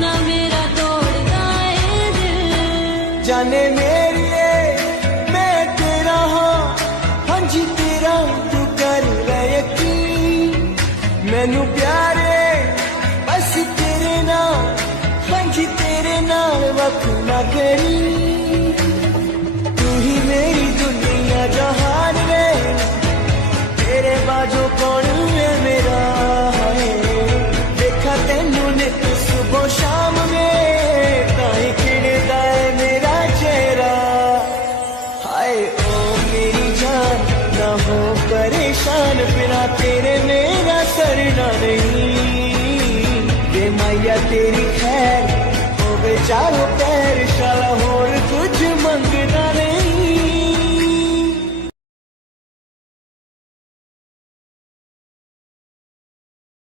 ना मेरा तोड़दा है दिल। जाने मेरिए मैं तेरा हाँ, हाँ जी तेरा तू कर ले यकीन। मैनू प्यारे बस तेरे नाल, हाँ जी तेरे नाल वक्त ना करी। तू ही मेरी दुनिया जहान वे, तेरे बाजू कौन है मेरा है। देखा तेनू नित सुबह शाम में, ताई खिड़दा है मेरा चेहरा। हाय ओ मेरी जान ना हो परेशान, बिना तेरे मेरा सरना नहीं। वे माया तेरी खैर हो बेचारो पैर, शाला होर कुछ मंगदा नहीं।